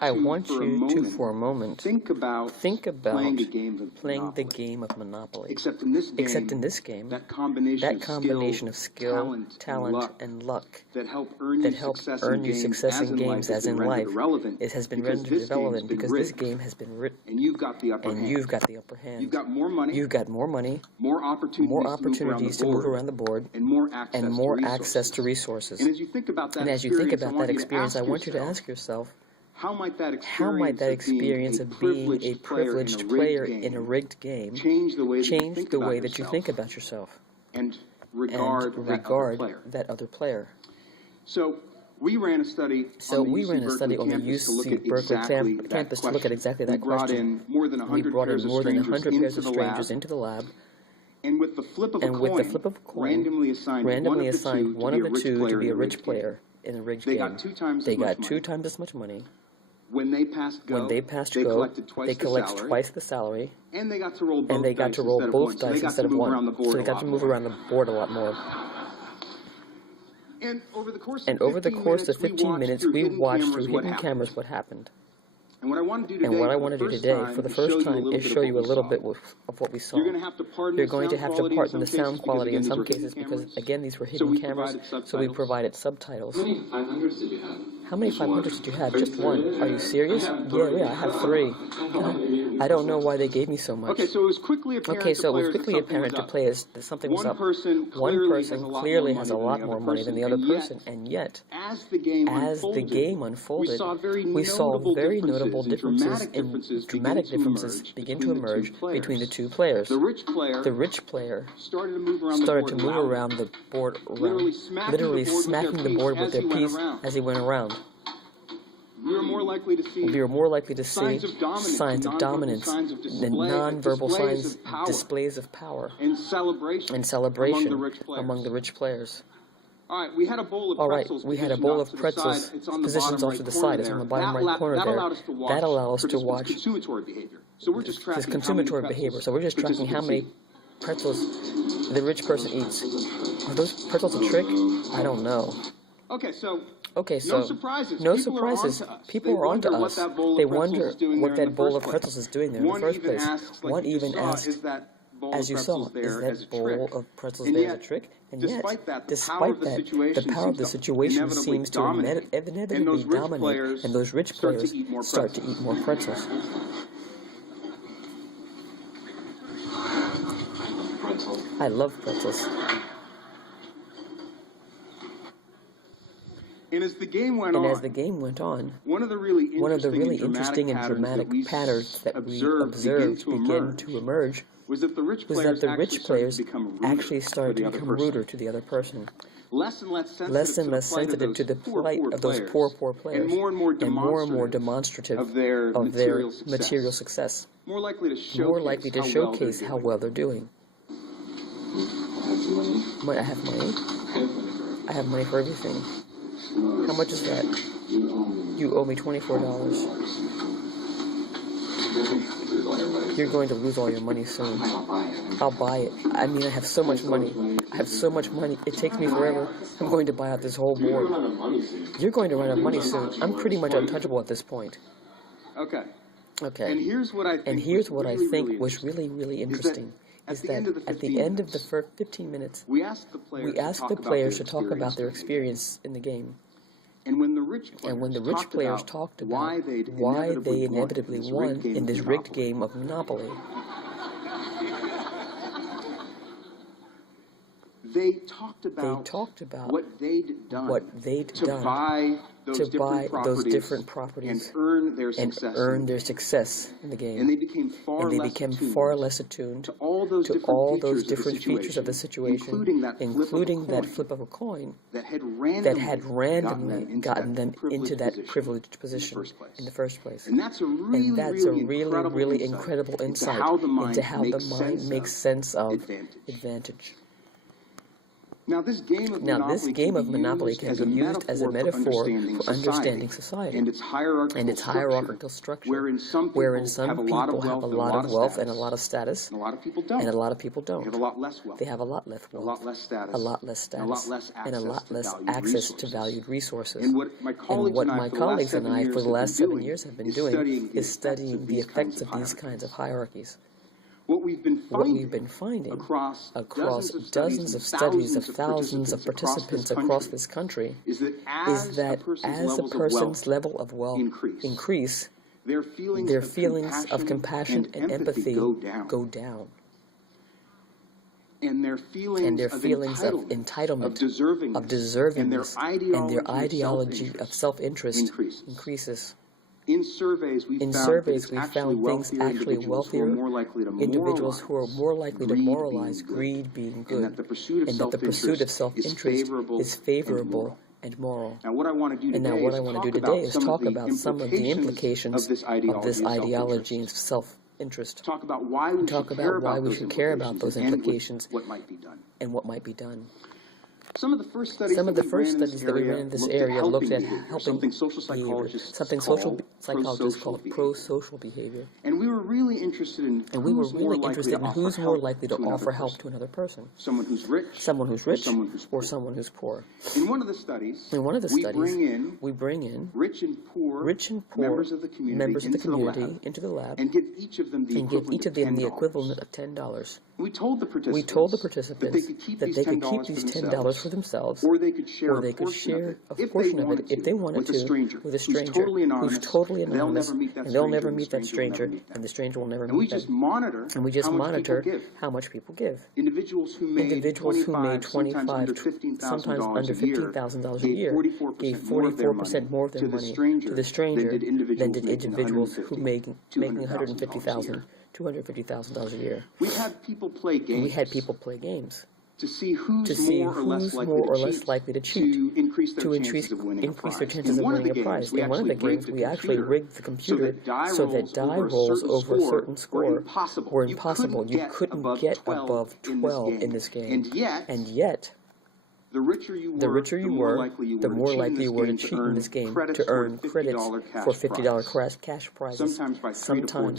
I want you to, for a moment, think about playing the game of Monopoly. Except in this game, that combination of skill, talent, and luck that help earn you success in games as in life has been rendered irrelevant because this game has been written, and you've got the upper hand. You've got more money, more opportunities to move around the board, and more access to resources. And as you think about that experience, I want you to ask yourself, how might that experience of being a privileged player in a rigged game change the way that you think about yourself and regard that other player? So we ran a study on the UC Berkeley campus to look at exactly that question. We brought in more than 100 pairs of strangers into the lab, and with the flip of a coin, randomly assigned one of the two to be a rich player in a rigged game. They got two times as much money. When they passed go, they collect twice the salary, and they got to roll both dice instead of one. So they got to move around the board a lot more. And over the course of 15 minutes, we watched through hidden cameras what happened. And what I want to do today, for the first time, is show you a little bit of what we saw. You're going to have to pardon the sound quality in some cases because, again, these were hidden cameras, so we provided subtitles. How many 500s did you have? Just one. Are you serious? Yeah, I have 3. I don't know why they gave me so much. Okay, so it was quickly apparent to players that something was up. One person clearly has a lot more money than the other person, and yet, as the game unfolded, we saw very notable dramatic differences begin to emerge between the two players. The rich player started to move around the board, literally smacking the board with their piece as he went around. We were more likely to see signs of dominance and nonverbal signs, displays of power, and celebration among the rich players. All right, we had a bowl of pretzels positioned off to the side. It's on the bottom right corner there. That allows us to watch this consumatory behavior. So we're just tracking So we're just tracking how many pretzels the rich person eats. Are those pretzels a trick? I don't know. Okay, so no surprises. People are onto us. They wonder what that bowl of pretzels is doing there in the first place. One even asked, as you saw, is that bowl of pretzels there as a trick? And yet, despite that, the power of the situation seems to inevitably dominate, and those rich players start to eat more pretzels. I love pretzels. And as the game went on, one of the really interesting and dramatic patterns that we observed begin to emerge was that the rich players actually started to become ruder to the other person. Less and less sensitive to the plight of those poor players, and more and more demonstrative of their material success. More likely to showcase how well they're doing. I have money. I have money for everything. How much is that? You owe me $24. You're going to lose all your money soon. I'll buy it. I mean, I have so much money. It takes me forever. I'm going to buy out this whole board. You're going to run out of money soon. I'm pretty much untouchable at this point. Okay. And here's what I think was really interesting. Is that at the end of the first 15 minutes, we asked the players to talk about their experience in the game. And when the rich players talked about why they inevitably won in this rigged game of Monopoly, they talked about what they'd done to buy those different properties and earn their success in the game. And they became far less attuned to all those different features of the situation, including that flip of a coin that had randomly gotten them into that privileged position in the first place. And that's a really incredible insight into how the mind makes sense of advantage. Now, this game of Monopoly can be used as a metaphor for understanding society and its hierarchical structure, wherein some people have a lot of wealth and a lot of status, and a lot of people and a don't. lot of people don't. They have a lot less wealth, They have a lot less a wealth, lot less status, a lot less status, and a lot less access to resources. valued resources. And what my colleagues and I for the last 7 years have been doing is studying the effects of these kinds of hierarchies. What we've been finding across dozens of studies of thousands of participants across this country is that as a person's level of wealth increase, their feelings of compassion and empathy go down. And their feelings of entitlement, of deservingness, and their ideology of self-interest increases. In surveys, we found things actually wealthier individuals who are more likely to moralize greed being good, and that the pursuit of self-interest is favorable and moral. Now, what I want to do today is talk about some of the implications of this ideology and self-interest. Talk about why we should care about those implications and what might be done. Some of the first studies that we ran in this area looked at helping something social psychologists call pro-social behavior. And we were really interested in who's more likely to offer help to another person. Someone who's rich, or someone who's poor. In one of the studies, we bring in rich and poor members of the community into the lab and give each of them the equivalent of $10. We told the participants that they could keep these $10 for themselves, or they could share a portion of it if they wanted to with a stranger who's totally anonymous, and they'll never meet that stranger, and the stranger will never meet them. And we just monitor how much people give. Individuals who made sometimes under $15,000 a year gave 44% more of their money to the stranger than did individuals who making $250,000 a year. We had people play games to see who's more or less likely to cheat, to increase their chances of winning a prize. In one of the games, we actually rigged the computer so that die rolls over a certain score were impossible. You couldn't get above 12 in this game. And yet, the richer you were, the more likely you were to cheat in this game to earn credits for $50 cash prizes, sometimes